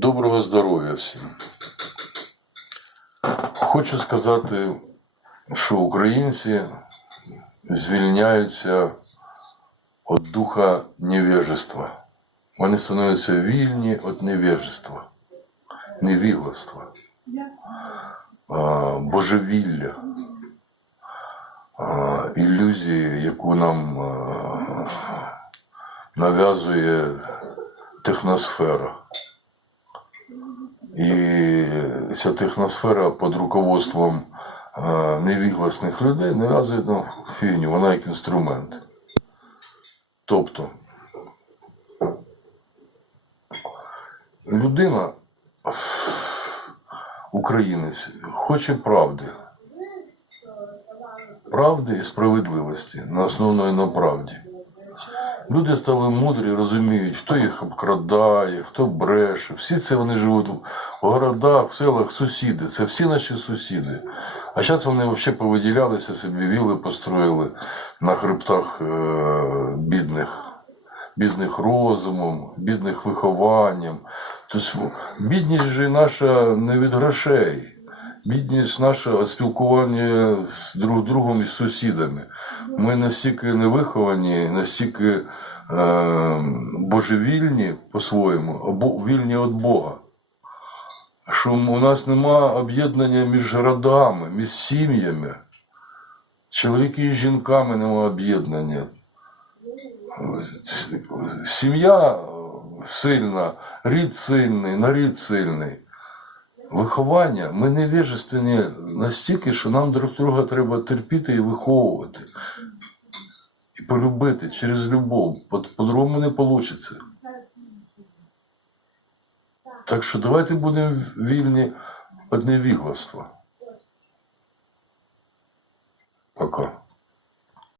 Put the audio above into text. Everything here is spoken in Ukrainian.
Доброго здоров'я всім. Хочу сказати, що українці звільняються від духа невежества. Вони становляться вільні від невежества, невігластва, божевілля, ілюзії, яку нам нав'язує техносфера. І ця техносфера під руководством е, невігласних людей не разує на фігню, вона як інструмент. Тобто людина, українець, хоче правди. Правди і справедливості, на основної на правді. Люди стали мудрі, розуміють, хто їх обкрадає, хто бреше. Всі це вони живуть в городах, в селах, сусіди. Це всі наші сусіди. А зараз вони взагалі повиділялися собі, віли построїли на хребтах е- бідних, бідних розумом, бідних вихованням. Тобто бідність же наша не від грошей. Бідність наша спілкування з друг другом і з сусідами. Ми настільки невиховані, настільки е, божевільні по-своєму, або вільні від Бога. Що у нас нема об'єднання між родами, між сім'ями. Чоловіки і жінками нема об'єднання. Сім'я сильна, рід сильний, нарід сильний. Виховання, ми невіжественні настільки, що нам друг друга треба терпіти і виховувати. І полюбити через любов. По- По-другому не вийде. Так що давайте будемо вільні від невігластва. Пока.